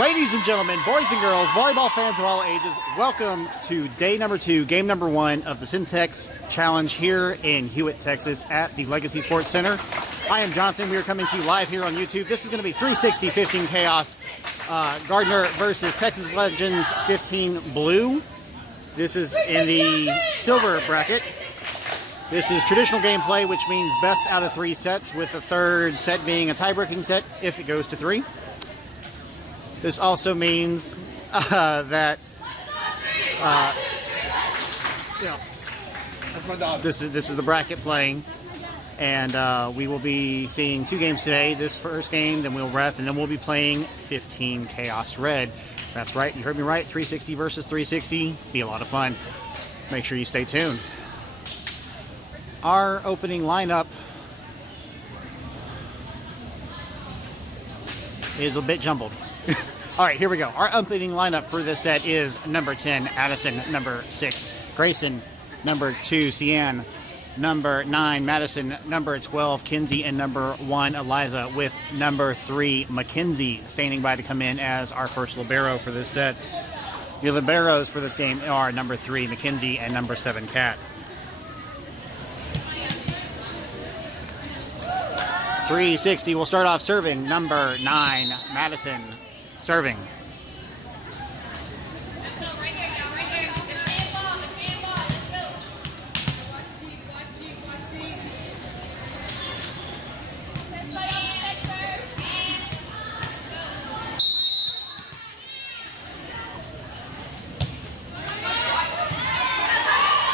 Ladies and gentlemen, boys and girls, volleyball fans of all ages, welcome to day number 2, game number 1 of the CenTex Challenge here in Hewitt, Texas at the Legacy Sports Center. I am Jonathan. We are coming to you live here on YouTube. This is going to be 360 15 Kaos Gardner versus Texas Legends 15 Blue. This is in the silver bracket. This is traditional gameplay, which means best out of 3 sets, with the third set being a tie-breaking set if it goes to 3. This also means that this is the bracket playing, and we will be seeing 2 games today. This first game, then we'll ref, and then we'll be playing 15 Chaos Red. That's right, you heard me right. 360 versus 360. Be a lot of fun. Make sure you stay tuned. Our opening lineup is a bit jumbled. All right, here we go. Our opening lineup for this set is number 10, Addison, number 6, Grayson, number 2, Cian, number 9, Madison, number 12, Kinsey, and number 1, Eliza, with number 3, Mackenzie, standing by to come in as our first libero for this set. The liberos for this game are number 3, Mackenzie, and number 7, Kat. 360 will start off serving number 9, Madison, serving.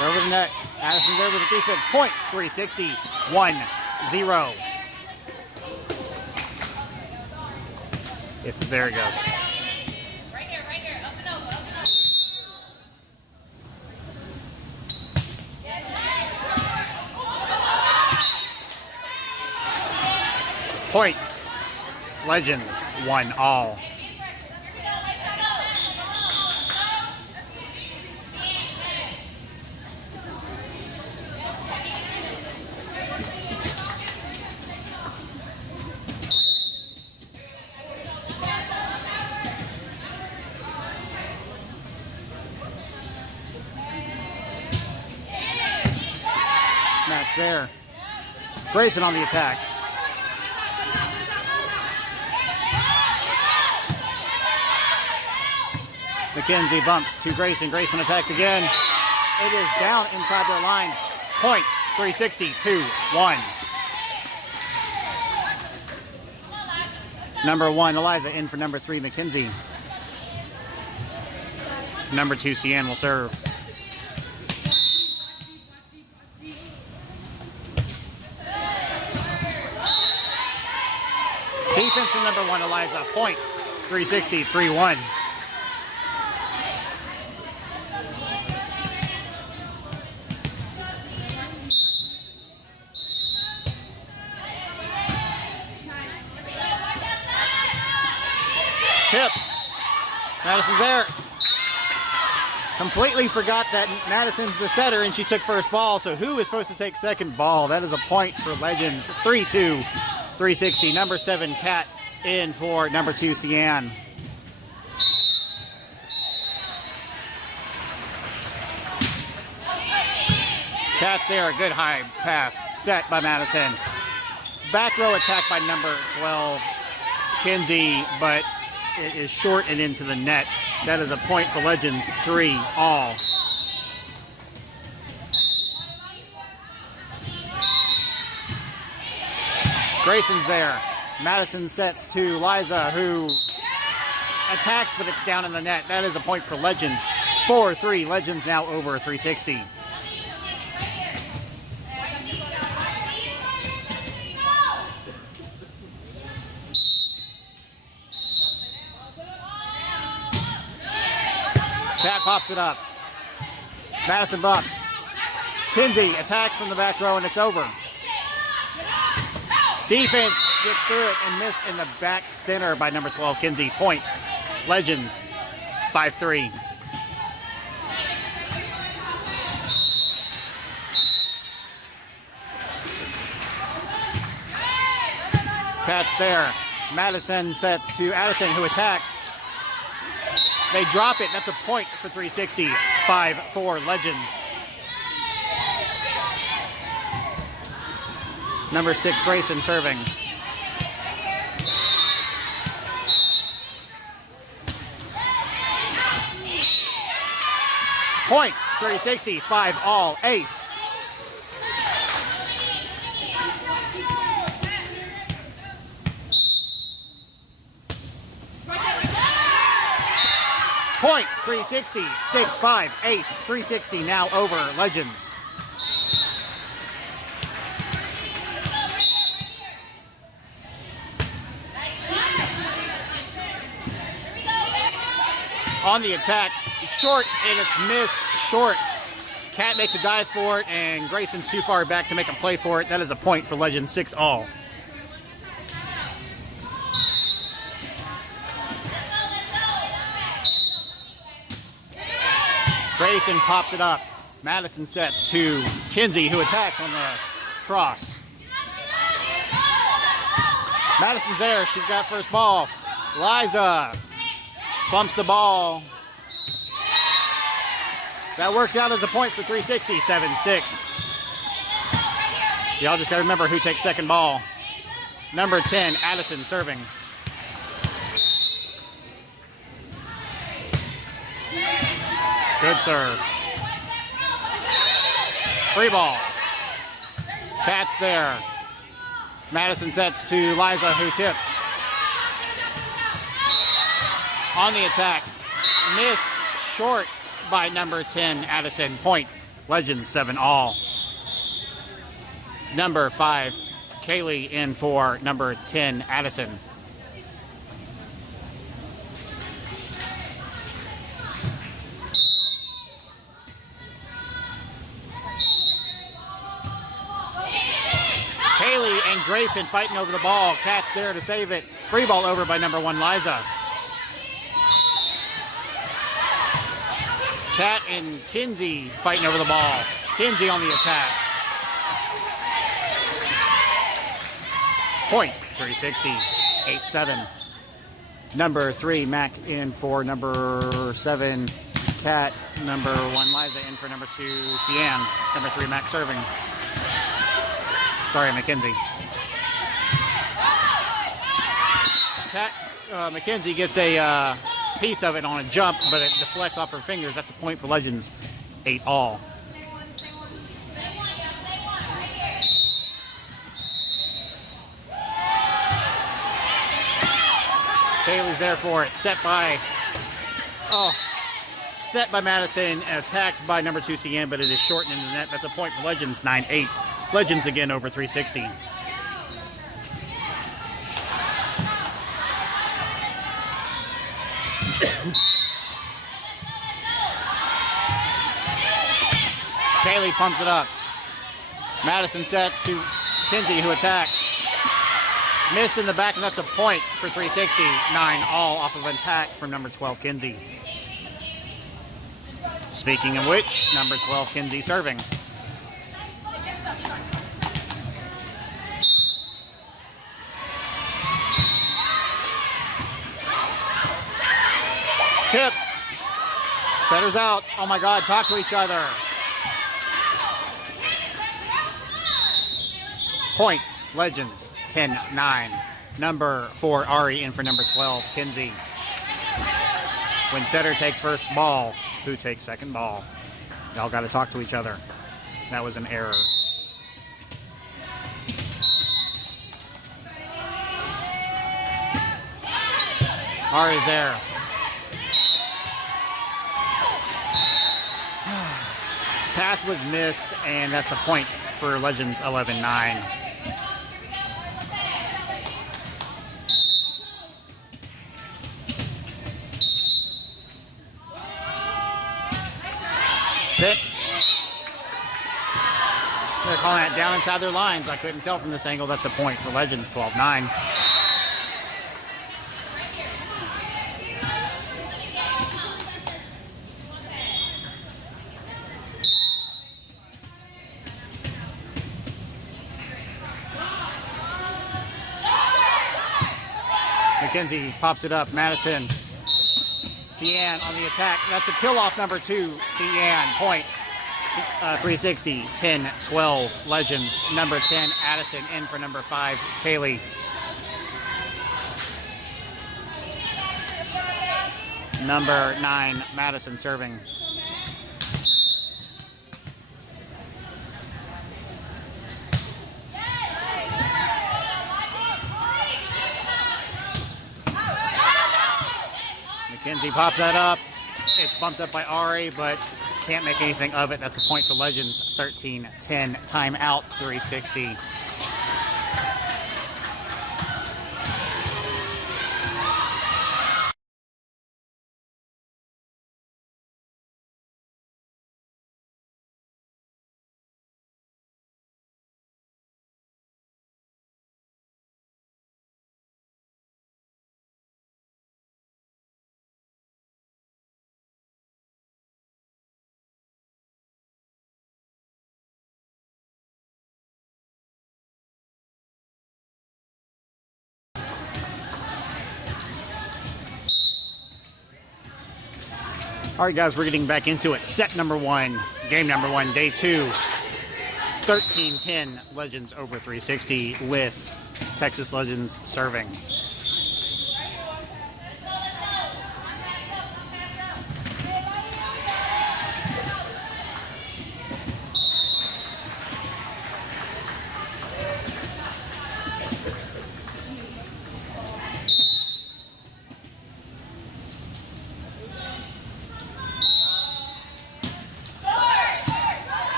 Over the net. Addison's there with the defense. Point. 360. 1-0. There it goes. Right here, up and over, Point. Legends 1-all. That's there. Grayson on the attack. Mackenzie bumps to Grayson. Grayson attacks again. It is down inside their lines. Point. 360. 2-1. Number 1, Eliza, in for number 3, Mackenzie. Number 2, Cian will serve. Defense from number 1, Eliza. Point. 360. 3-1. Tip. Madison's there. Completely forgot that Madison's the setter and she took first ball. So who is supposed to take second ball? That is a point for Legends. 3-2. 360. Number 7, Kat, in for number 2, Cian. Kat's there. Good high pass set by Madison. Back row attack by number 12, Kinsey, but it is short and into the net. That is a point for Legends. 3-all. Grayson's there. Madison sets to Liza, who attacks, but it's down in the net. That is a point for Legends. 4-3. Legends now over 360. Kat pops it up. Madison bumps. Kinsey attacks from the back row, and it's over. Defense gets through it and missed in the back center by number 12, Kinsey. Point. Legends. 5-3. Kat's there. Madison sets to Addison, who attacks. They drop it. That's a point for 360. 5-4 Legends. Number 6, Grayson serving. Point, 360, 5-all, ace. Point, 360, 6-5, ace, 360, now over, Legends. On the attack, short, and it's missed, short. Cat makes a dive for it, and Grayson's too far back to make a play for it. That is a point for Legend, 6-all. Grayson pops it up. Madison sets to Kinsey, who attacks on the cross. Madison's there. She's got first ball. Liza bumps the ball. That works out as a point for 360, 7-6. Y'all just got to remember who takes second ball. Number 10, Addison serving. Good serve. Free ball. Cat's there. Madison sets to Liza, who tips. On the attack. Missed short by number 10, Addison. Point. Legends, 7-all. Number 5, Kaylee in for number 10, Addison. Kaylee and Grayson fighting over the ball. Cat's there to save it. Free ball over by number 1, Liza. Cat and Kinsey fighting over the ball. Kinsey on the attack. Point, 360, 8-7. Number 3, Mac in for number 7, Cat. Number 1, Liza in for number 2, Cian. Number 3, Mac serving. Sorry, Mackenzie. Mackenzie gets a piece of it on a jump, but it deflects off her fingers. That's a point for Legends, 8-all. Kaylee's there for it. Set by Madison and attacked by number 2, Cian, but it is shortened in the net. That's a point for Legends, 9-8. Legends again over 360. Kaylee pumps it up. Madison sets to Kinsey, who attacks. Missed in the back, and that's a point for 360. 9-all off of an attack from number 12, Kinsey. Speaking of which, number 12, Kinsey serving. Tip. Setters out. Oh my God, talk to each other. Point, Legends, 10-9. Number 4, Ari in for number 12, Kinsey. When setter takes first ball, who takes second ball? Y'all got to talk to each other. That was an error. Ari's there. Pass was missed, and that's a point for Legends, 11-9. Sit. They're calling that down inside their lines. I couldn't tell from this angle. That's a point for Legends, 12-9. Mackenzie pops it up. Madison Cian on the attack. That's a kill off number 2. Cian, point. 360, 10, 12. Legends, number 10. Addison in for number 5. Kaylee. Number 9, Madison serving. McKenzie pops that up. It's bumped up by Ari, but can't make anything of it. That's a point for Legends. 13-10. Timeout, 360. All right, guys, we're getting back into it. Set number 1, game number 1, day 2. 13-10, Legends over 360 with Texas Legends serving.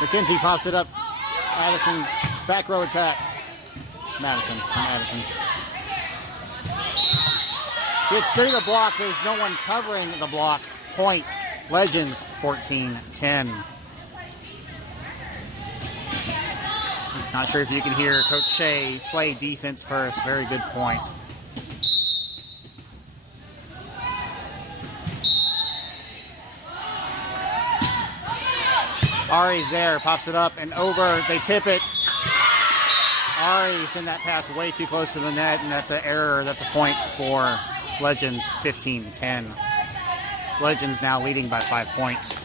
McKenzie pops it up. Addison, back row attack. Madison on Addison. Gets through the block. There's no one covering the block. Point. Legends, 14-10. Not sure if you can hear Coach Shea play defense first. Very good point. Ari's there, pops it up and over. They tip it. Ari sent that pass way too close to the net, and that's an error. That's a point for Legends, 15-10. Legends now leading by 5 points.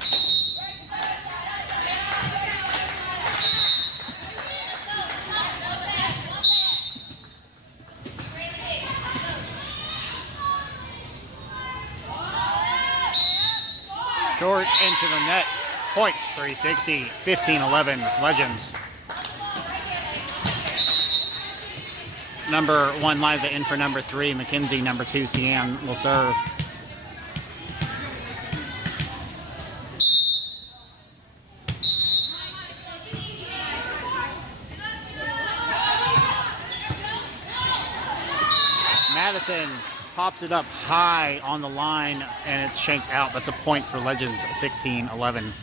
Short into the net. Point, 360, 15-11, Legends. Number 1, Liza in for number 3. McKenzie, number 2, Cian will serve. Madison pops it up high on the line, and it's shanked out. That's a point for Legends, 16-11.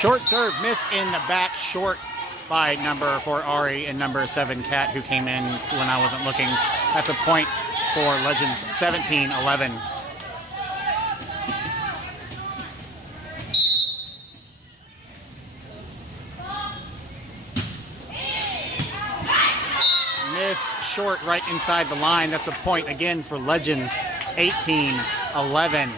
Short serve missed in the back, short by number 4 Ari and number 7 Kat, who came in when I wasn't looking. That's a point for Legends, 17-11. Missed short right inside the line. That's a point again for Legends, 18-11.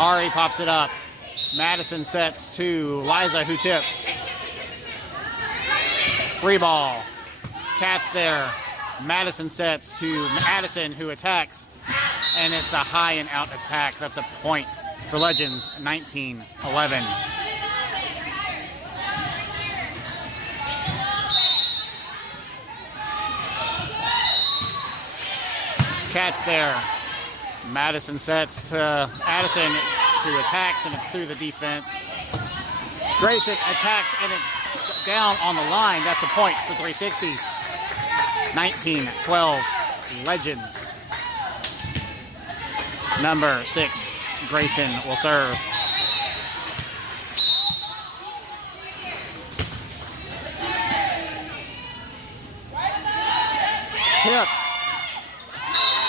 Ari pops it up. Madison sets to Liza, who tips. Free ball. Kat's there. Madison sets to Addison, who attacks. And it's a high and out attack. That's a point for Legends, 19-11. Kat's there. Madison sets to Addison, who attacks, and it's through the defense. Grayson attacks, and it's down on the line. That's a point for 360. 19-12, Legends. Number 6, Grayson will serve. Tip.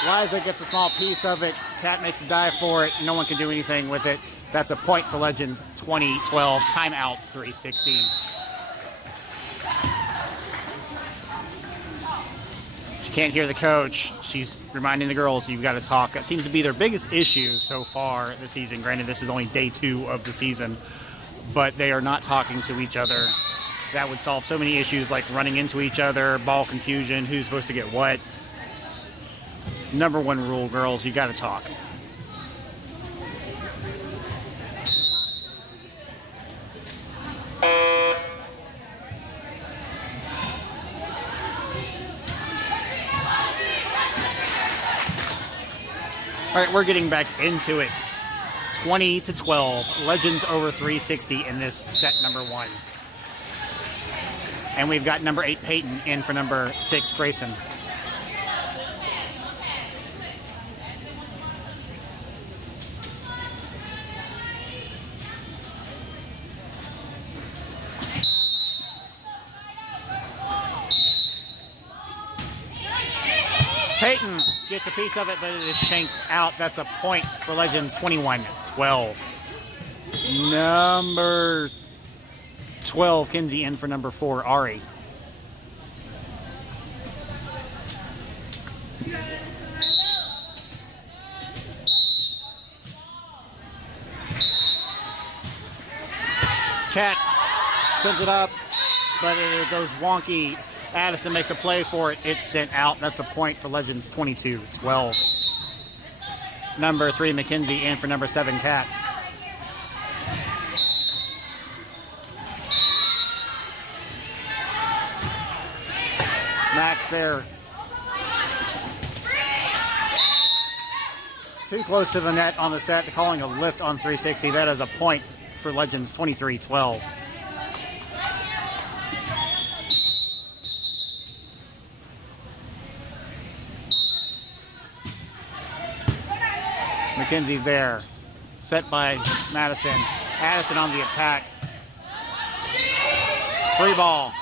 Liza gets a small piece of it. Kat makes a dive for it. No one can do anything with it. That's a point for Legends, 20-12. Timeout, 3:16. She can't hear the coach. She's reminding the girls, you've got to talk. That seems to be their biggest issue so far this season. Granted, this is only day 2 of the season, but they are not talking to each other. That would solve so many issues like running into each other, ball confusion, who's supposed to get what. Number 1 rule, girls, you got to talk. All right, we're getting back into it. 20-12, Legends over 360 in this set number 1. And we've got number 8, Peyton, in for number 6, Grayson. Peyton gets a piece of it, but it is shanked out. That's a point for Legends, 21-12. Number 12, Kinsey, in for number 4, Ari. Kat sends it up, but it goes wonky. Addison makes a play for it. It's sent out. That's a point for Legends, 22-12. Number 3, Mackenzie, in for number 7, Kat. Max there. It's too close to the net on the set. They're calling a lift on 360. That is a point for Legends, 23-12. McKenzie's there. Set by Madison. Addison on the attack. Free ball.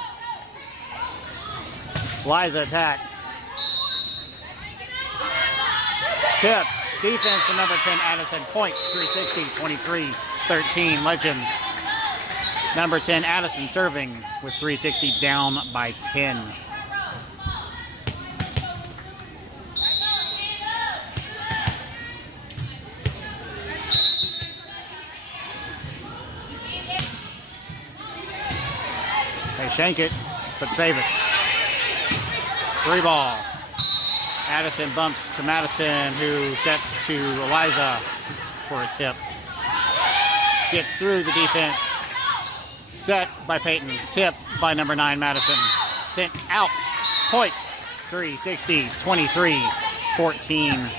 Liza attacks. Tip. Defense for number 10, Addison. Point, 360, 23-13. Legends. Number 10, Addison, serving with 360, down by 10. They shank it, but save it. Free ball. Addison bumps to Madison, who sets to Eliza for a tip. Gets through the defense. Set by Peyton. Tip by number 9, Madison. Sent out. Point. 360, 23-14.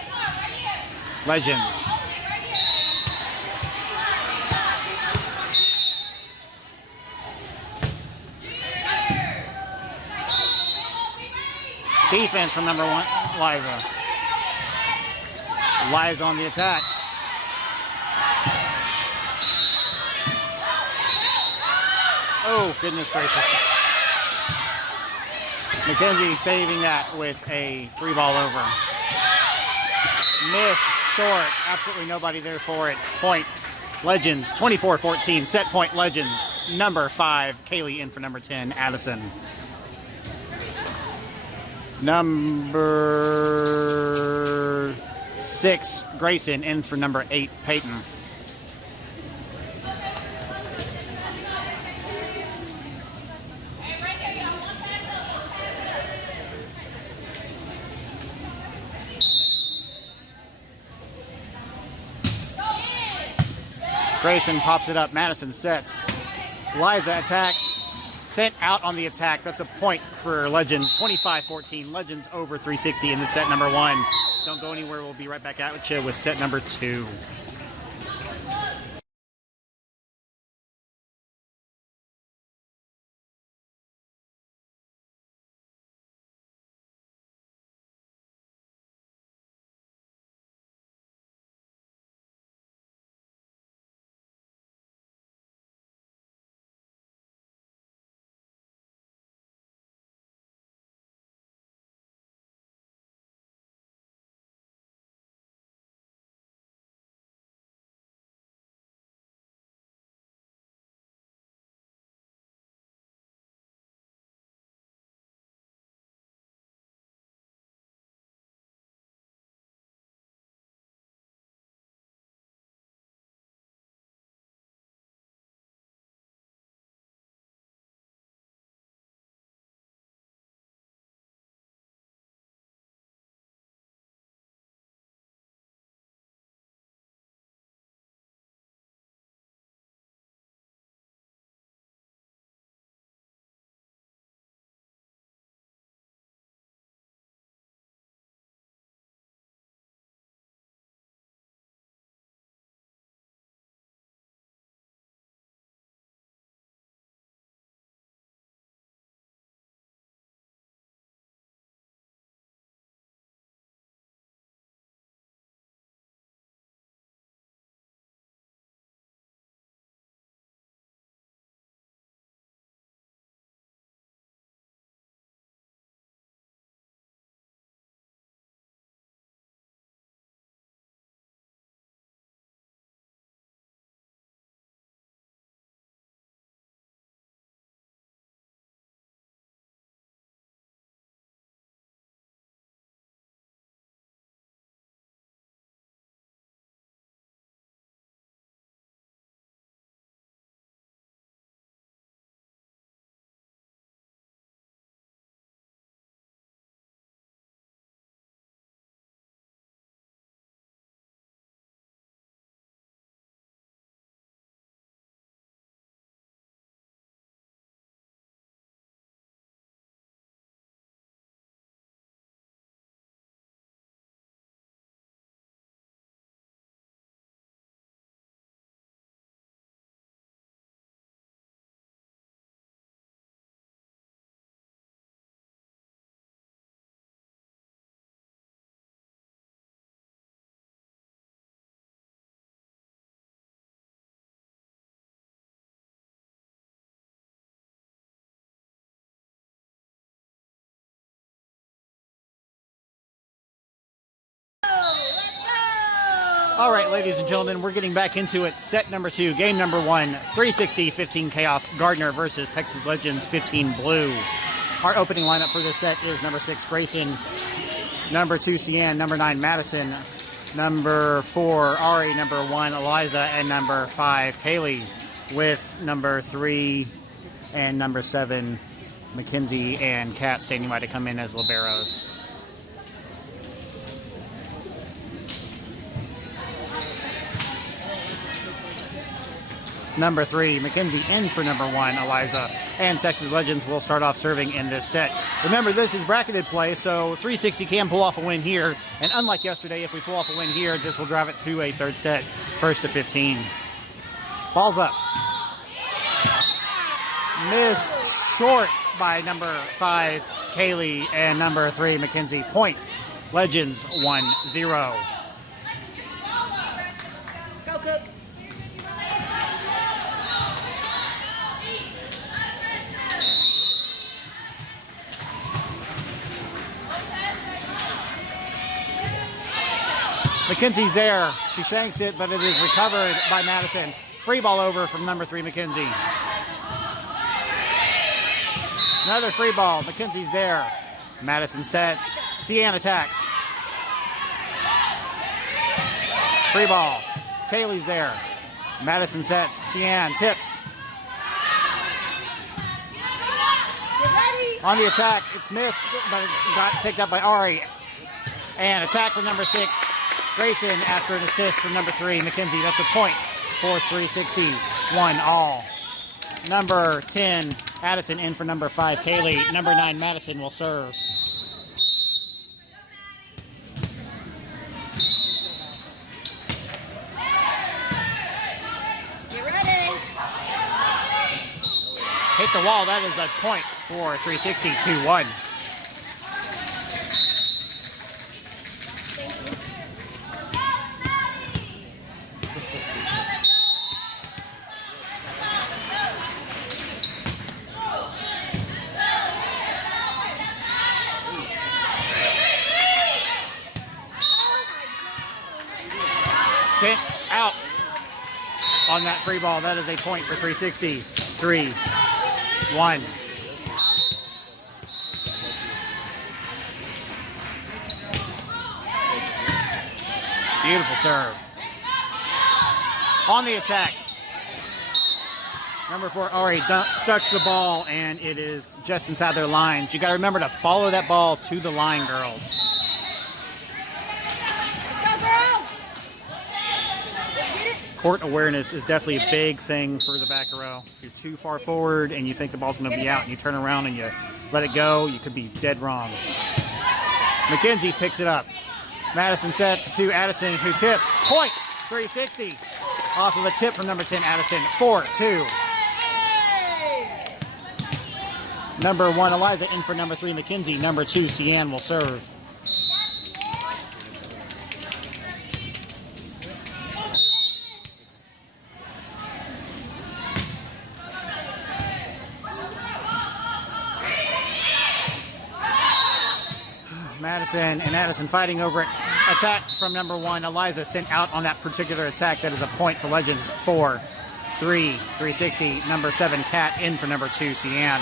Legends. Defense from number 1, Liza. Liza on the attack. Oh, goodness gracious. Mackenzie saving that with a free ball over. Missed, short, absolutely nobody there for it. Point, Legends, 24-14. Set point, Legends. Number 5, Kaylee, in for number 10, Addison. Number 6, Grayson, in for number 8, Peyton. Grayson pops it up. Madison sets. Liza attacks. Sent out on the attack. That's a point for Legends. 25-14. Legends over 360 in the set number 1. Don't go anywhere. We'll be right back at you with set number 2. All right, ladies and gentlemen, we're getting back into it. Set number 2, game number 1, 360-15 Kaos Gardner versus Texas Legends 15 Blue. Our opening lineup for this set is number 6, Grayson, number 2, Cian, number 9, Madison, number 4, Ari, number 1, Eliza, and number 5, Kaylee, with number 3 and number 7, Mackenzie and Kat standing by to come in as liberos. Number 3, Mackenzie in for number 1, Eliza. And Texas Legends will start off serving in this set. Remember, this is bracketed play, so 360 can pull off a win here. And unlike yesterday, if we pull off a win here, this will drive it to a third set, 1st to 15. Ball's up. Missed short by number 5, Kaylee, and number 3, Mackenzie. Point. Legends 1-0. Go, Cook. Mackenzie's there. She shanks it, but it is recovered by Madison. Free ball over from number 3, Mackenzie. Another free ball. Mackenzie's there. Madison sets. Cian attacks. Free ball. Kaylee's there. Madison sets. Cian tips. On the attack, it's missed, but it got picked up by Ari. And attack from number 6, Grayson, after an assist from number 3, Mackenzie. That's a point for 360. 1-all. Number 10, Addison in for number 5, Kaylee. Number 9, Madison will serve. Get ready. Hit the wall. That is a point for 360. 2-1. Sent out on that free ball. That is a point for 360. 3-1. Beautiful serve. On the attack. Number 4, Ari ducks the ball, and it is just inside their lines. You got to remember to follow that ball to the line, girls. Court awareness is definitely a big thing for the back row. If you're too far forward and you think the ball's going to be out and you turn around and you let it go, you could be dead wrong. Mackenzie picks it up. Madison sets to Addison, who tips. Point, 360. Off of a tip from number 10, Addison. 4-2. Number 1, Eliza in for number 3, Mackenzie. Number 2, Cian will serve. Madison and Addison fighting over it. Attack from number 1, Eliza sent out on that particular attack. That is a point for Legends. 4-3, 360. Number 7, Kat in for number 2, Cian.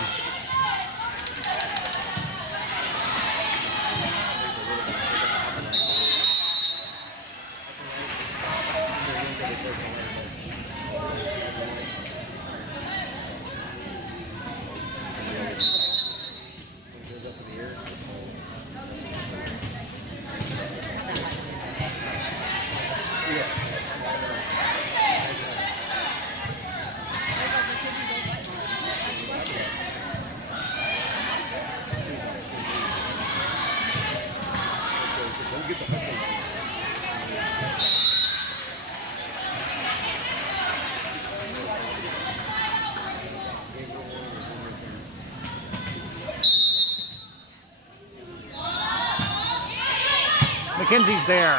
Mackenzie's there.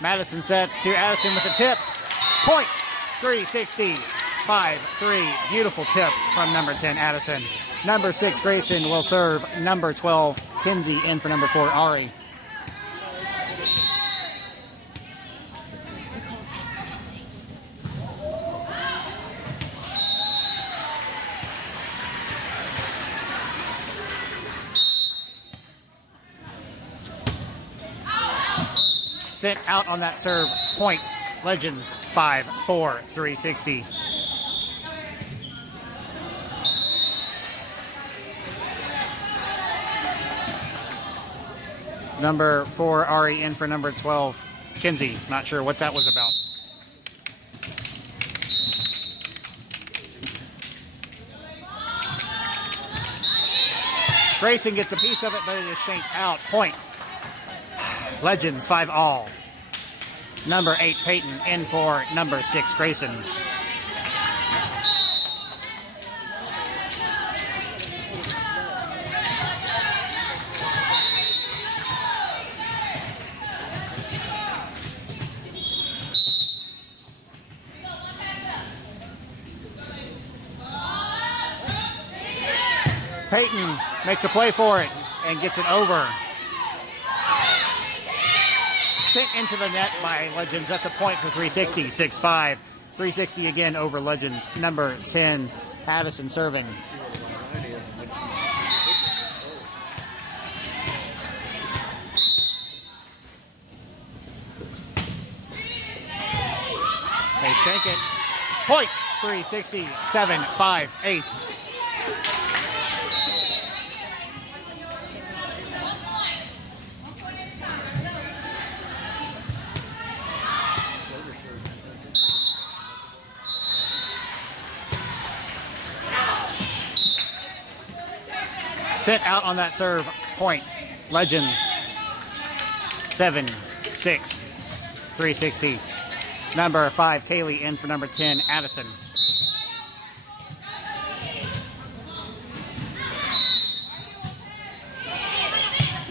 Madison sets to Addison with a tip. Point, 360. 5-3. Beautiful tip from number 10, Addison. Number 6, Grayson will serve. Number 12, Kinsey in for number 4, Ari. sent out on that serve. Point. Legends 5-4, 360. Number 4, Ari in for number 12, Kinsey. Not sure what that was about. Grayson gets a piece of it, but it is shanked out. Point. Legends 5-all. Number 8, Peyton in for number 6, Grayson. Peyton makes a play for it and gets it over. Sent into the net by Legends. That's a point for 360, 6-5. 360 again over Legends. Number 10, Addison serving. They shank it. Point, 360, 7-5, ace. Sent out on that serve. Point. Legends 7-6, 360. Number 5, Kaylee in for number 10, Addison.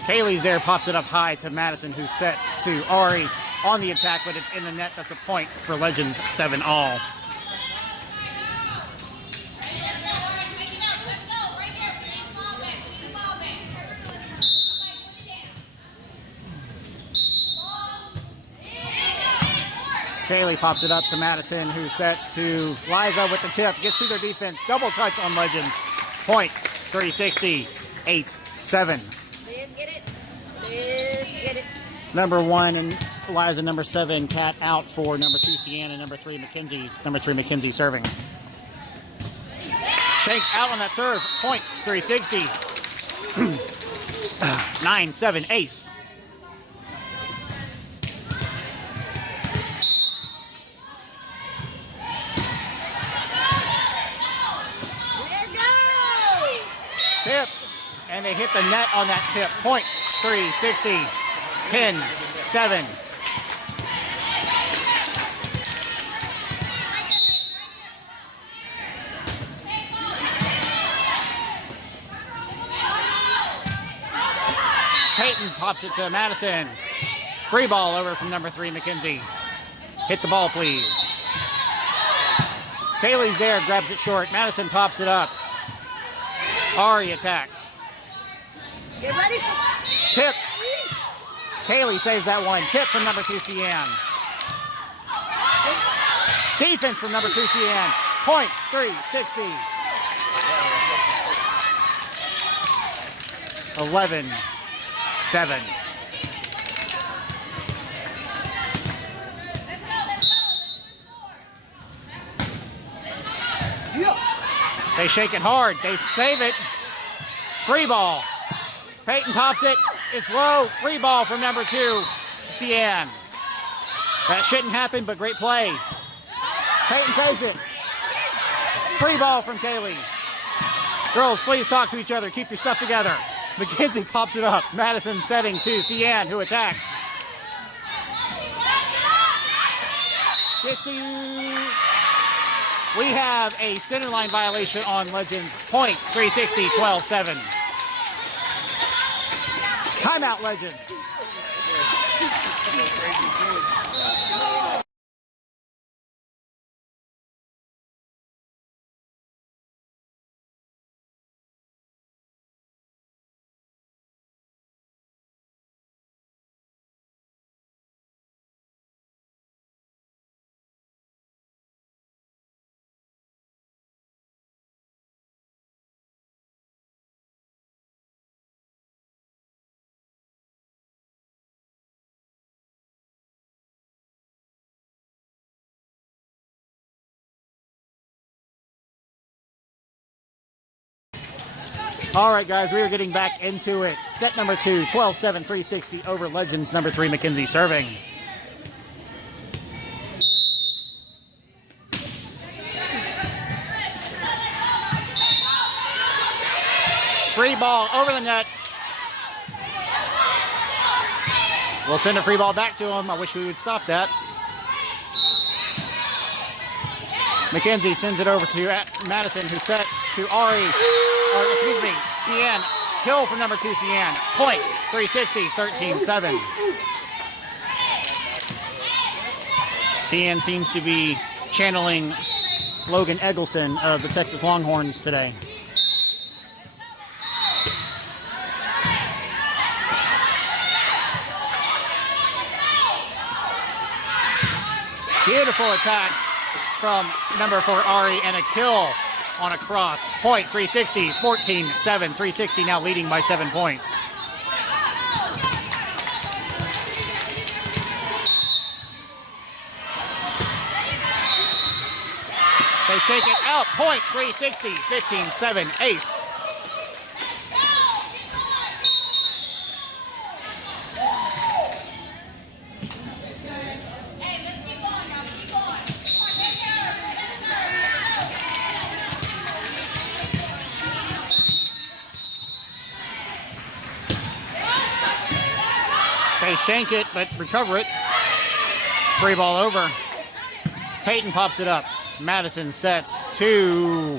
Kaylee's there, pops it up high to Madison, who sets to Ari on the attack, but it's in the net. That's a point for Legends 7-all. Kaylee pops it up to Madison, who sets to Liza with the tip. Gets through their defense. Double touch on Legends. Point, 360, 8-7. Did get it. Did get it. Number 1 and Liza, number 7, Cat out for number 2, Sienna, number 3, Mackenzie. Number 3, Mackenzie serving. Shank out on that serve. Point, 360. 9-7, ace. Tip, and they hit the net on that tip. Point, 360, 10-7. Peyton pops it to Madison. Free ball over from number 3, Mackenzie. Hit the ball, please. Kaylee's there, grabs it short. Madison pops it up. Ari attacks. Get ready. Tip. Kaylee saves that one. Tip from number 2, Sian. Defense from number 2, Sian. Point, 360. 11-7. They shake it hard. They save it. Free ball. Peyton pops it. It's low. Free ball from number 2, Sian. That shouldn't happen, but great play. Peyton saves it. Free ball from Kaylee. Girls, please talk to each other. Keep your stuff together. Mackenzie pops it up. Madison setting to Sian, who attacks. We have a center line violation on Legends. Point, 360, 12-7. Timeout, Legends. All right, guys, we are getting back into it. Set number 2, 12-7, 360 over Legends number 3, Mackenzie serving. Free ball over the net. We'll send a free ball back to him. I wish we would stop that. Mackenzie sends it over to Madison, who sets to Ari. Cian. Kill from number 2, Cian. Point, 360, 13-7. Cian seems to be channeling Logan Eggleston of the Texas Longhorns today. Beautiful attack from number 4, Ari, and a kill on a cross. Point, 360, 14-7. 360 now leading by 7 points. They shake it out. Point, 360, 15-7. Ace. They shank it, but recover it. Free ball over. Peyton pops it up. Madison sets to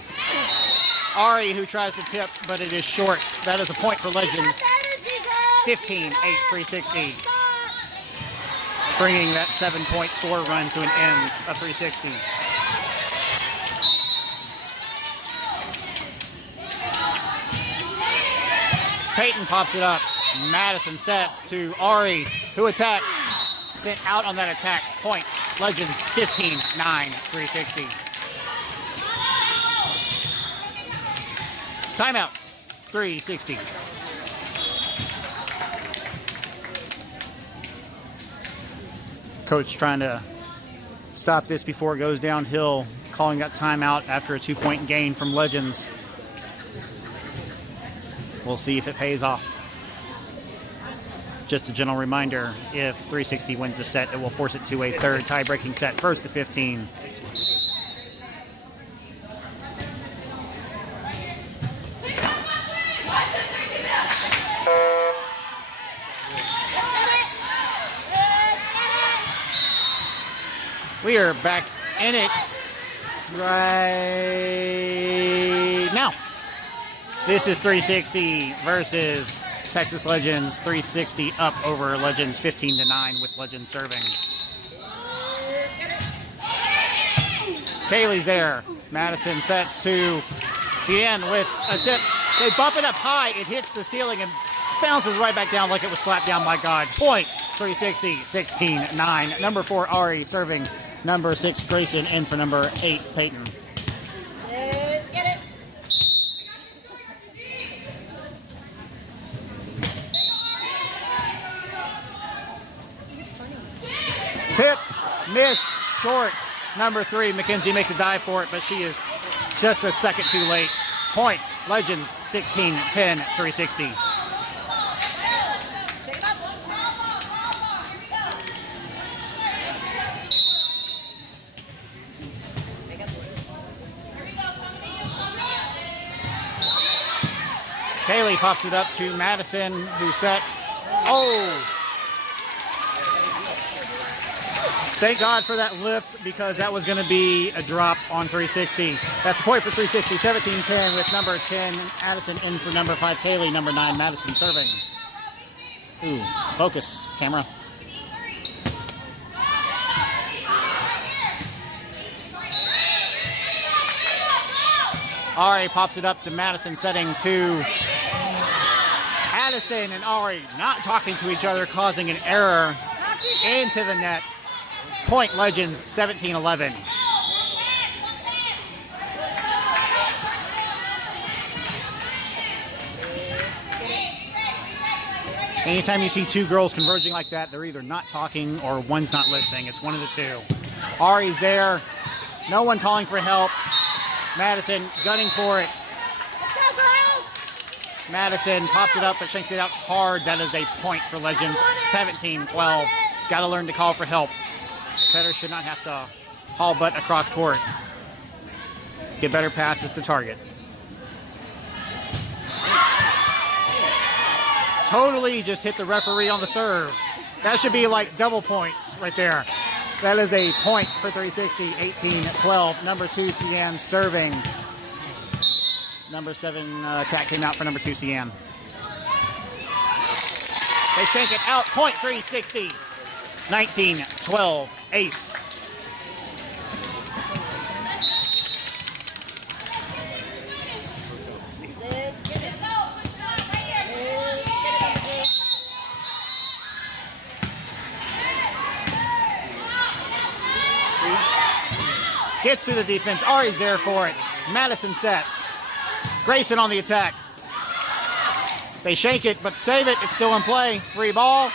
Ari, who tries to tip, but it is short. That is a point for Legends. 15-8, 360. Bringing that 7-point score run to an end of 360. Peyton pops it up. Madison sets to Ari, who attacks. Sent out on that attack. Point. Legends 15-9, 360. Timeout. 360. Coach trying to stop this before it goes downhill, calling that timeout after a 2-point gain from Legends. We'll see if it pays off. Just a gentle reminder, if 360 wins the set, it will force it to a third tie-breaking set, first to 15. We are back in it right now. This is 360 versus Texas Legends. 360 up over Legends 15-9 with Legends serving. Kaylee's there. Madison sets to Cian with a tip. They bump it up high. It hits the ceiling and bounces right back down like it was slapped down by God. Point 360, 16-9. Number 4, Ari serving. Number 6, Grayson in for number 8, Peyton. Tip, missed, short. Number 3, Mackenzie makes a dive for it, but she is just a second too late. Point, Legends 16-10, 360. Kaylee pops it up to Madison, who sets. Oh! Thank God for that lift, because that was going to be a drop on 360. That's a point for 360, 17-10 with number 10, Addison in for number 5, Kaylee, number 9, Madison serving. Ooh, focus, camera. Ari pops it up to Madison, setting to Addison, and Ari not talking to each other, causing an error into the net. Point, Legends 17-11. Anytime you see two girls converging like that, they're either not talking or one's not listening. It's one of the two. Ari's there. No one calling for help. Madison gunning for it. Madison pops it up but shanks it out hard. That is a point for Legends. 17-12. Got to learn to call for help. Setter should not have to haul butt across court. Get better passes to target. Totally just hit the referee on the serve. That should be like double points right there. That is a point for 360, 18-12. Number 2, Cian serving. Number 7, Cat came out for number 2, Cian. They shank it out, point 360, 19-12, ace. Gets through the defense. Ari's there for it. Madison sets. Grayson on the attack. They shank it, but save it. It's still in play. Free ball.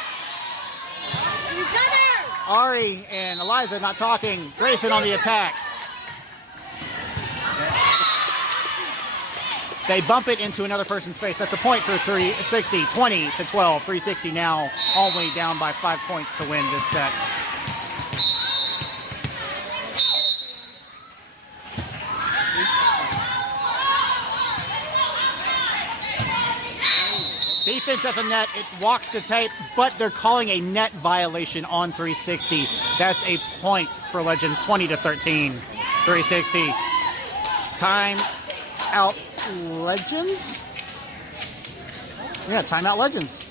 Ari and Eliza not talking. Grayson on the attack. They bump it into another person's face. That's a point for 360. 20-12. 360 now only down by 5 points to win this set. Defense at the net, it walks the tape, but they're calling a net violation on 360. That's a point for Legends, 20-13. 360. Time out Legends? Yeah, timeout Legends.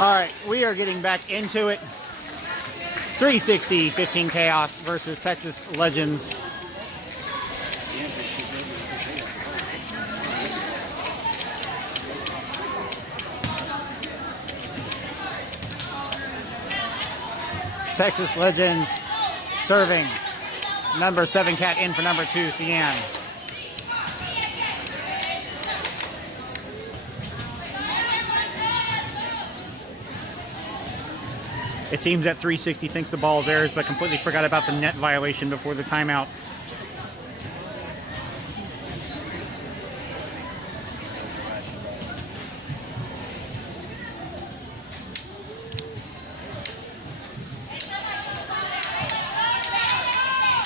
All right, we are getting back into it. 360, 15 Chaos versus Texas Legends. Texas Legends serving. Number 7 Cat in for number 2, Cian. It seems that 360 thinks the ball is theirs, but completely forgot about the net violation before the timeout.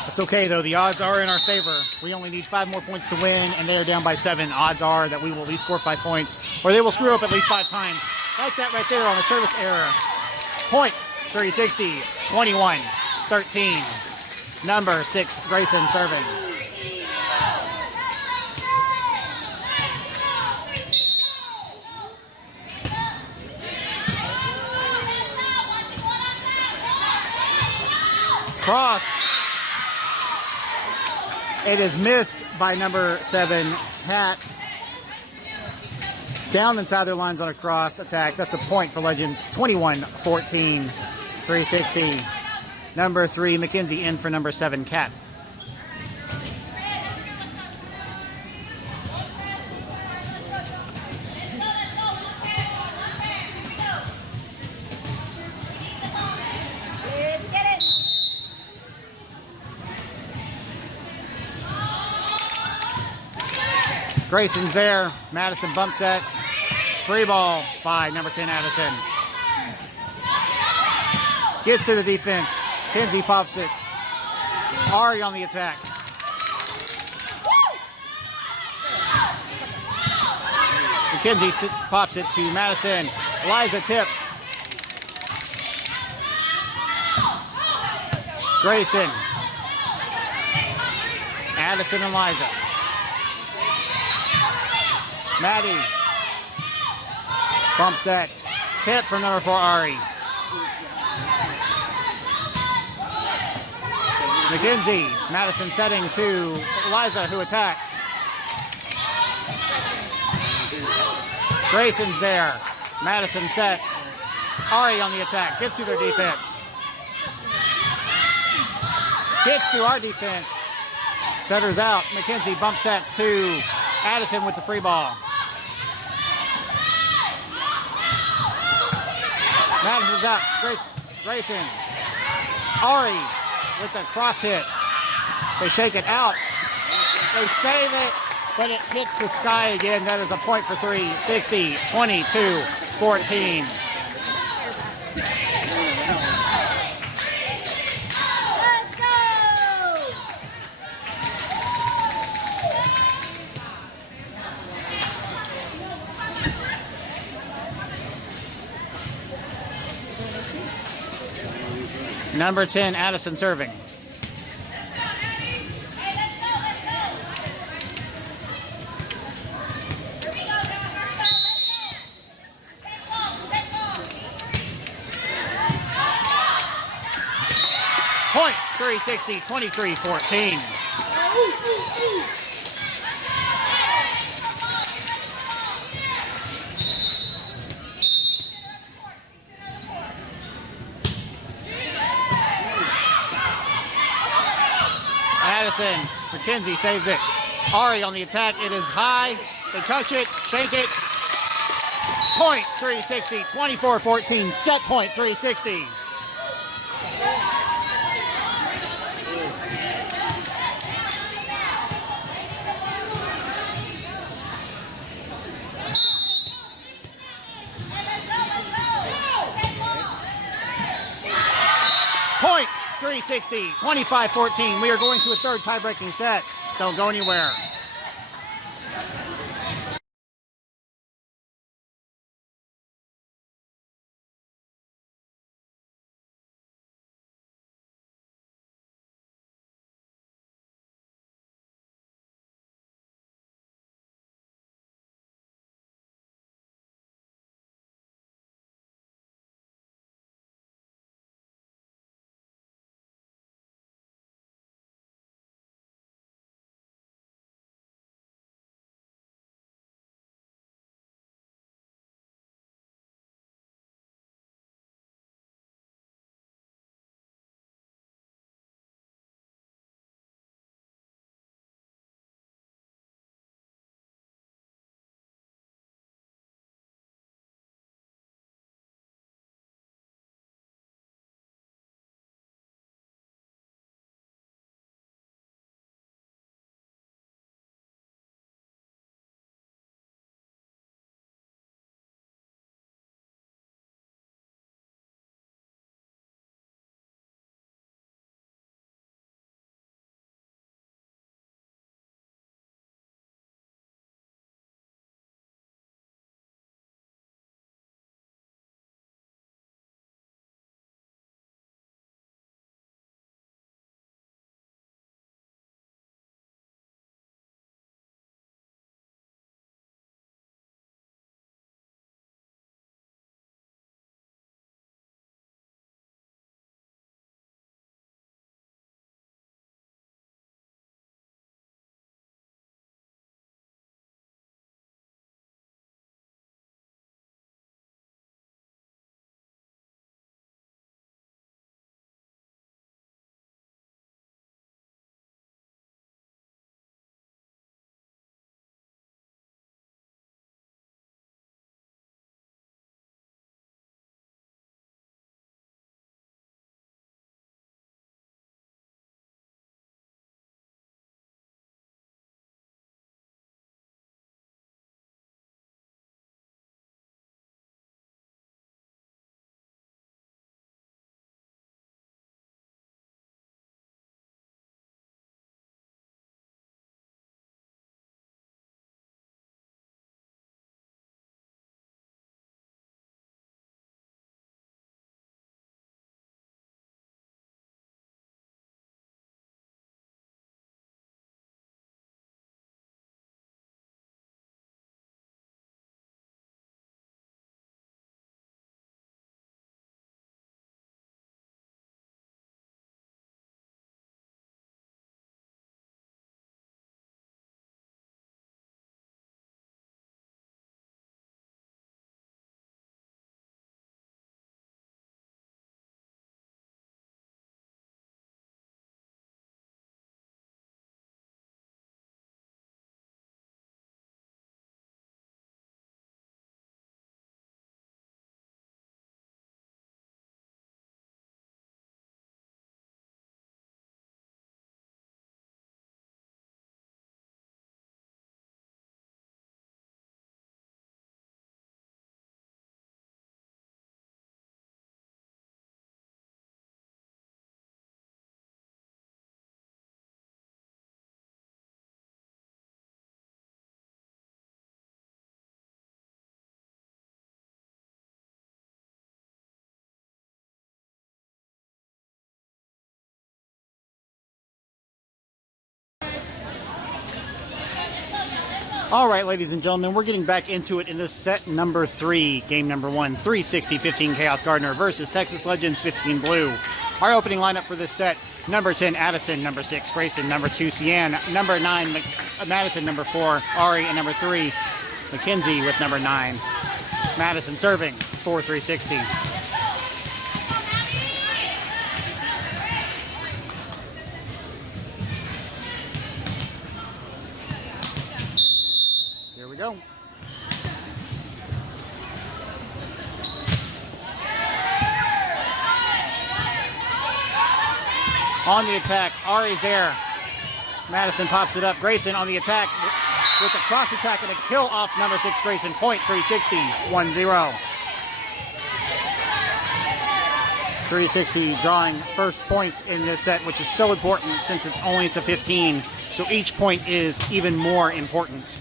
It's okay, though. The odds are in our favor. We only need 5 more points to win, and they are down by 7. Odds are that we will at least score 5 points, or they will screw up at least 5 times. Like that right there on the service error. Point. 360, 21-13. Number 6, Grayson serving. Cross. It is missed by number 7, Cat. Down inside their lines on a cross attack. That's a point for Legends. 21-14. 360. Number 3, McKenzie in for number 7, Cat. Grayson's there. Madison bump sets. Free ball by number 10, Addison. Gets to the defense. Kenzie pops it. Ari on the attack. McKenzie pops it to Madison. Eliza tips. Grayson. Addison and Liza. Maddie. Bump set. Tip from number 4, Ari. McKenzie. Madison setting to Liza, who attacks. Grayson's there. Madison sets. Ari on the attack. Gets through their defense. Gets through our defense. Setters out. McKenzie bump sets to Addison with the free ball. Madison's up. Grayson. Ari with the cross hit. They shake it out. They save it, but it hits the sky again. That is a point for three. 60, 22, 14. Let's go! Number 10, Addison serving. Point, 360, 23-14. Addison, McKenzie saves it. Ari on the attack, it is high. They touch it, shake it. Point, 360, 24-14. Set point, 360. Point, 360, 25-14. We are going to a third tie-breaking set. Don't go anywhere. All right, ladies and gentlemen, we're getting back into it in this set number 3, game number 1, 360-15 Kaos Gardner versus Texas Legends 15 Blue. Our opening lineup for this set: number 10, Addison; number 6, Grayson; number 2, Cian; number 9, Madison; number 4, Ari; and number 3, Mackenzie with number 9. Madison serving for 360. Here we go. On the attack, Ari's there. Madison pops it up. Grayson on the attack with a cross attack and a kill off number 6, Grayson. Point 360, 1-0. 360 drawing first points in this set, which is so important since it's only to 15. So each point is even more important.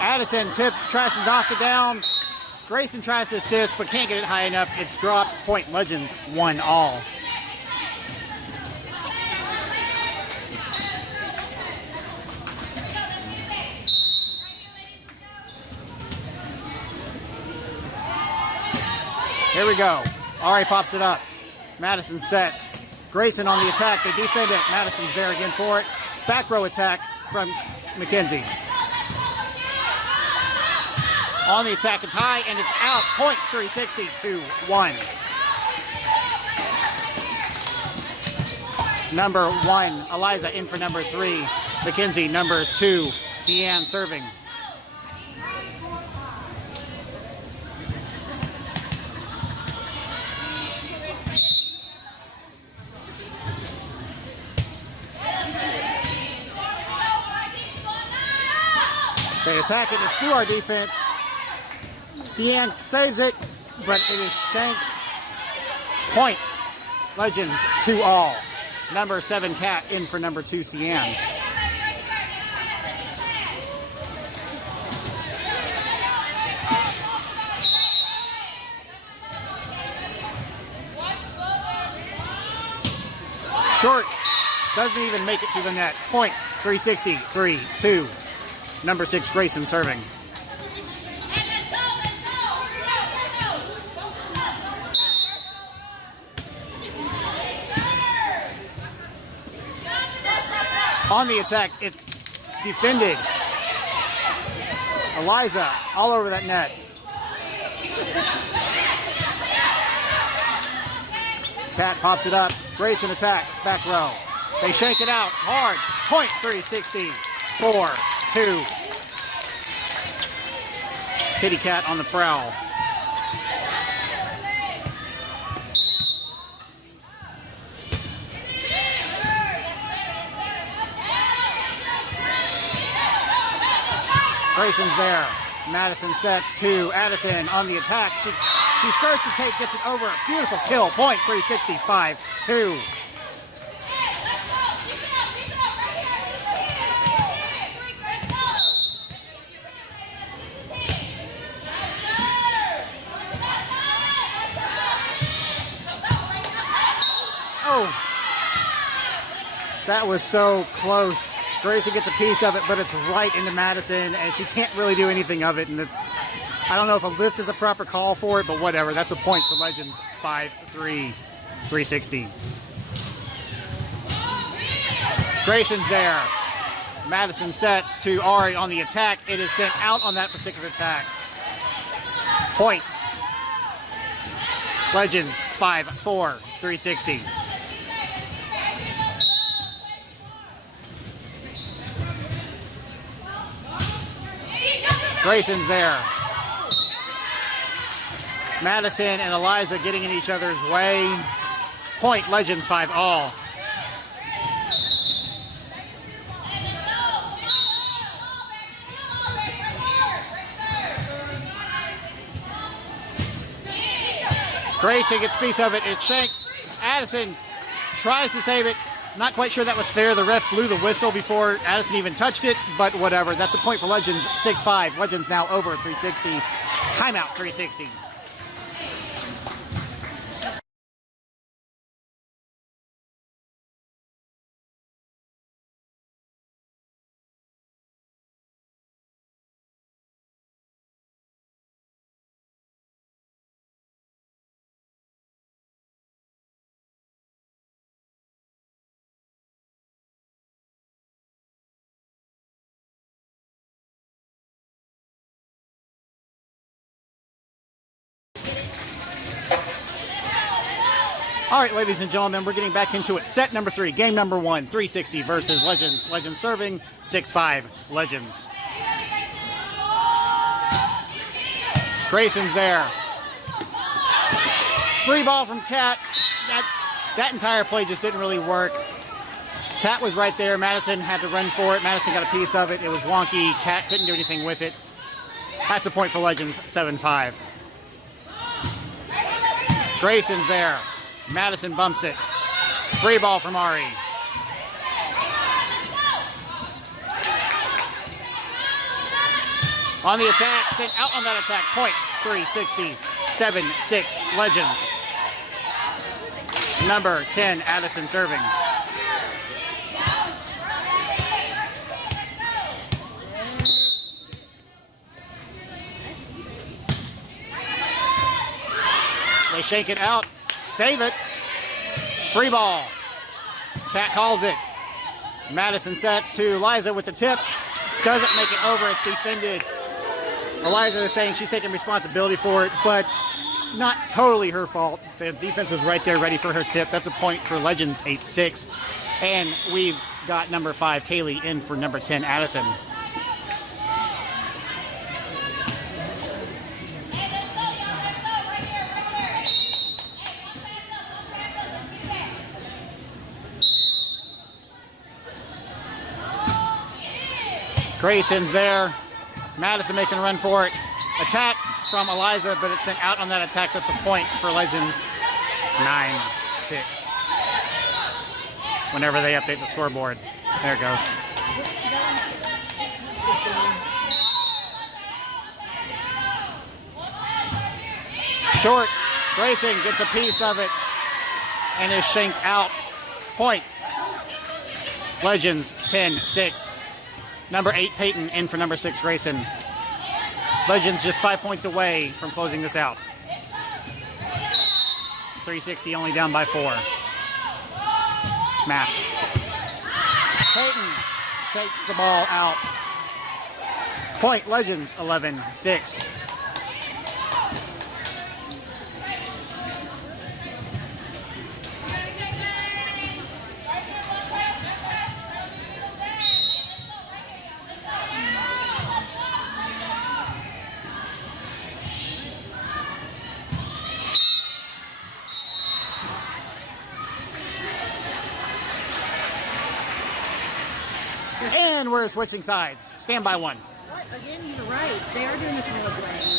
Addison tries to knock it down. Grayson tries to assist, but can't get it high enough. It's dropped. Point Legends 1-all. Here we go. Ari pops it up. Madison sets. Grayson on the attack. They defend it. Madison's there again for it. Back row attack from Mackenzie. On the attack, it's high, and it's out. Point 360, 2-1. Number 1, Eliza in for number 3. Mackenzie, number 2. Cian serving. They attack it. It's through our defense. Cian saves it, but it is Shanks. Point Legends 2-all. Number 7, Kat in for number 2, Cian. Short. Doesn't even make it to the net. Point 360, 3-2. Number 6, Grayson serving. On the attack, it's defended. Eliza all over that net. Kat pops it up. Grayson attacks, back row. They shake it out hard. Point 360, 4-2. Kitty Cat on the prowl. Grayson's there. Madison sets to Addison on the attack. She starts to take, gets it over. Beautiful kill. Point 365-2. Oh, that was so close. Grayson gets a piece of it, but it's right into Madison, and she can't really do anything of it. And it's, I don't know if a lift is a proper call for it, but whatever. That's a point for Legends. 5-3, 360. Grayson's there. Madison sets to Ari on the attack. It is sent out on that particular attack. Point. Legends 5-4, 360. Grayson's there. Madison and Eliza getting in each other's way. Point Legends 5-all. Grayson gets a piece of it. It shanks. Addison tries to save it. Not quite sure that was fair. The ref blew the whistle before Addison even touched it, but whatever. That's a point for Legends. 6-5. Legends now over 360. Timeout 360. All right, ladies and gentlemen, we're getting back into it. Set number 3, game number 1, 360 versus Legends. Legends serving, 6-5, Legends. Grayson's there. Free ball from Kat. That entire play just didn't really work. Kat was right there. Madison had to run for it. Madison got a piece of it. It was wonky. Kat couldn't do anything with it. That's a point for Legends, 7-5. Grayson's there. Madison bumps it. Free ball from Ari. On the attack, sent out on that attack. Point, 360, 7-6, Legends. Number 10, Addison serving. They shake it out. Save it. Free ball. Kat calls it. Madison sets to Eliza with the tip. Doesn't make it over. It's defended. Eliza is saying she's taking responsibility for it, but not totally her fault. The defense was right there ready for her tip. That's a point for Legends, 8-6. And we've got number 5, Kaylee, in for number 10, Addison. Grayson's there. Madison making a run for it. Attack from Eliza, but it's sent out on that attack. That's a point for Legends. 9-6. Whenever they update the scoreboard. There it goes. Short. Grayson gets a piece of it and is shanked out. Point. Legends, 10-6. Number 8, Peyton, in for number 6, Grayson. Legends just 5 points away from closing this out. 360 only down by 4. Math. Peyton shakes the ball out. Point, Legends, 11-6. And we're switching sides. Stand by 1. What? Again, you're right. They are doing the college way.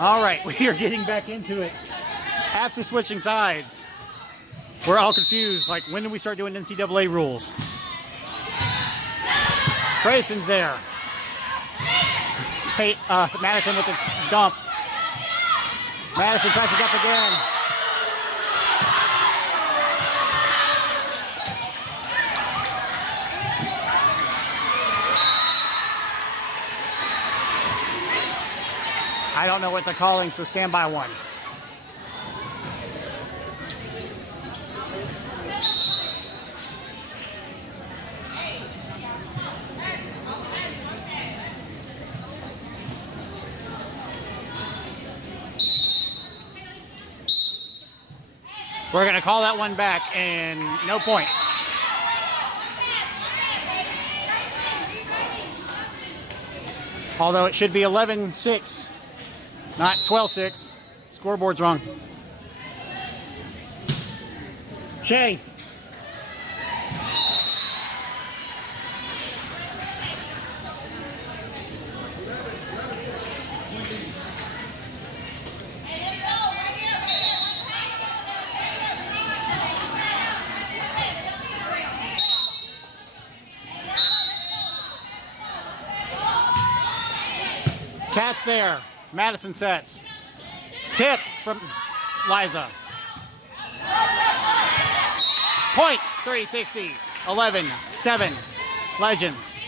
All right, we are getting back into it. After switching sides, we're all confused. Like, when did we start doing NCAA rules? Grayson's there. Hey, Madison with the dump. Madison tries to dump again. I don't know what they're calling, so stand by 1. We're going to call that one back, and no point. Although it should be 11-6. Not 12-6. Scoreboard's wrong. Shay. That's there. Madison sets. Tip from Liza. Point, 360. 11-7. Legends.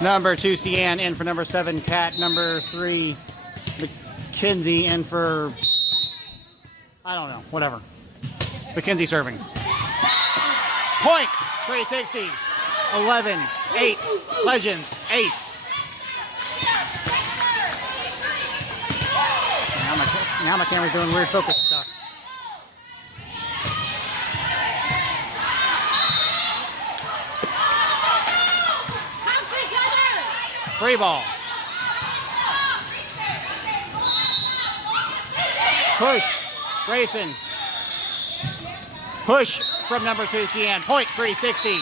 Number 2, Cian in for number 7, Kat. Number 3, Mackenzie in for, I don't know, whatever. Mackenzie serving. Point, 360. 11-8. Legends, ace. Now my camera's doing weird focus stuff. Free ball. Push. Grayson. Push from number 2, Cian. Point, 360.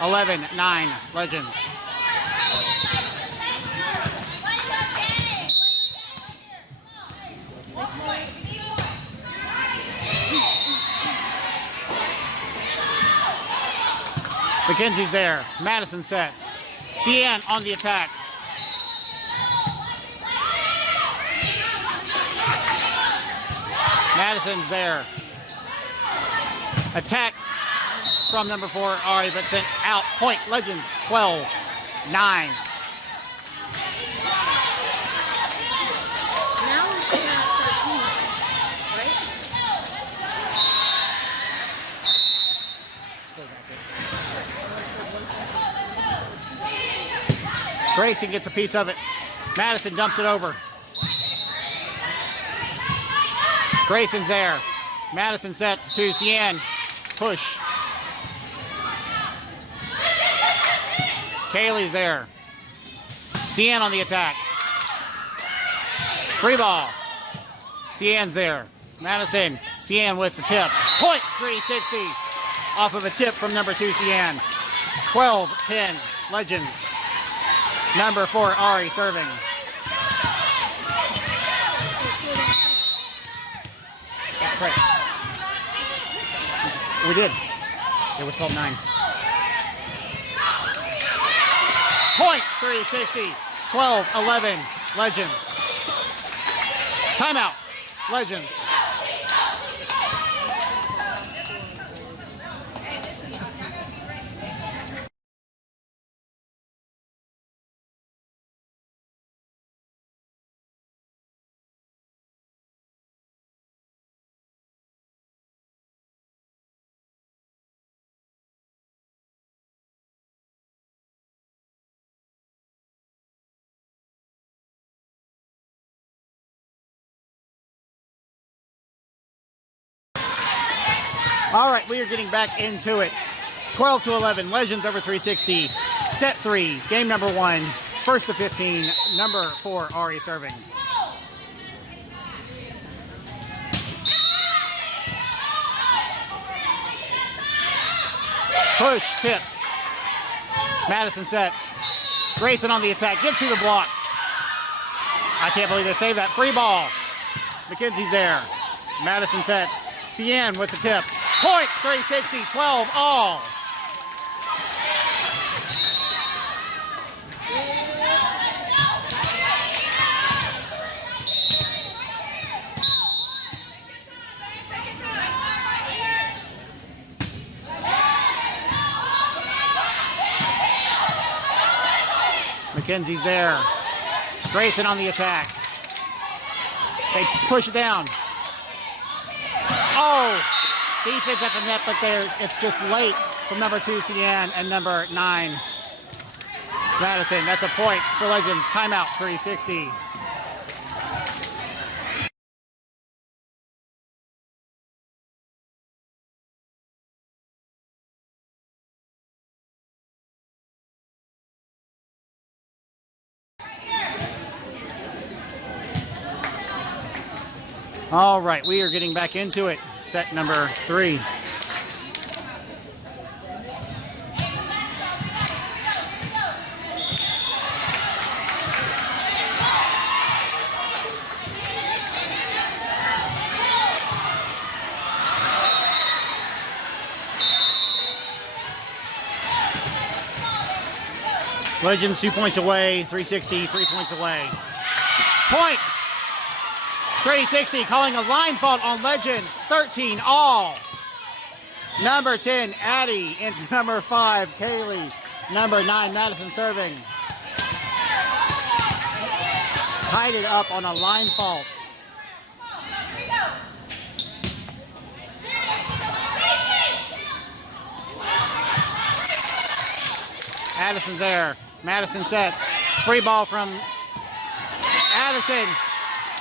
11-9. Legends. Mackenzie's there. Madison sets. Cian on the attack. Madison's there. Attack from number 4, Ari, but sent out. Point, Legends, 12-9. Now we should have 13, right? Grayson gets a piece of it. Madison dumps it over. Grayson's there. Madison sets to Cian. Push. Kaylee's there. Cian on the attack. Free ball. Cian's there. Madison. Cian with the tip. Point, 360. Off of a tip from number 2, Cian. 12-10. Legends. Number 4, Ari serving. That's right. We did. It was 12-9. Point, 360. 12-11. Legends. Timeout. Legends. All right, we are getting back into it. 12-11, Legends over 360. Set 3, game number 1, first to 15, number 4, Ari serving. Push, tip. Madison sets. Grayson on the attack, gets through the block. I can't believe they saved that. Free ball. Mackenzie's there. Madison sets. Cian with the tip. Point, 360, 12 all. Mackenzie's there. Grayson on the attack. They push it down. Oh! Defense at the net, but it's just late from number 2, Cian, and number 9, Madison. That's a point for Legends. Timeout, 360. All right, we are getting back into it. Set number 3. Legends 2 points away, 360, 3 points away. Point! 360, calling a line fault on Legends, 13 all. Number 10, Addie, into number 5, Kaylee. Number 9, Madison serving. Tied it up on a line fault. Addison's there. Madison sets. Free ball from Addison.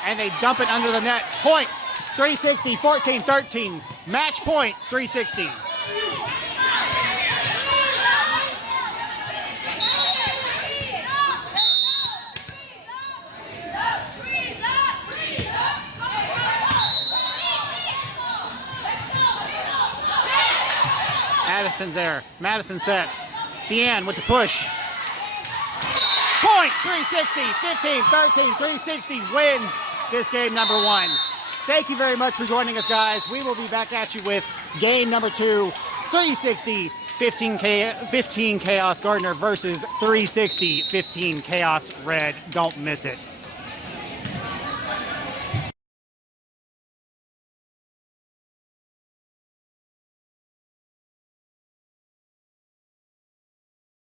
And they dump it under the net. Point. 360, 14, 13. Match point, 360. Addison's there. Madison sets. Cian with the push. Point! 360, 15, 13, 360 wins this game number 1. Thank you very much for joining us, guys. We will be back at you with game number 2, 360, 15 Kaos Gardner versus 360, 15 Chaos Red. Don't miss it.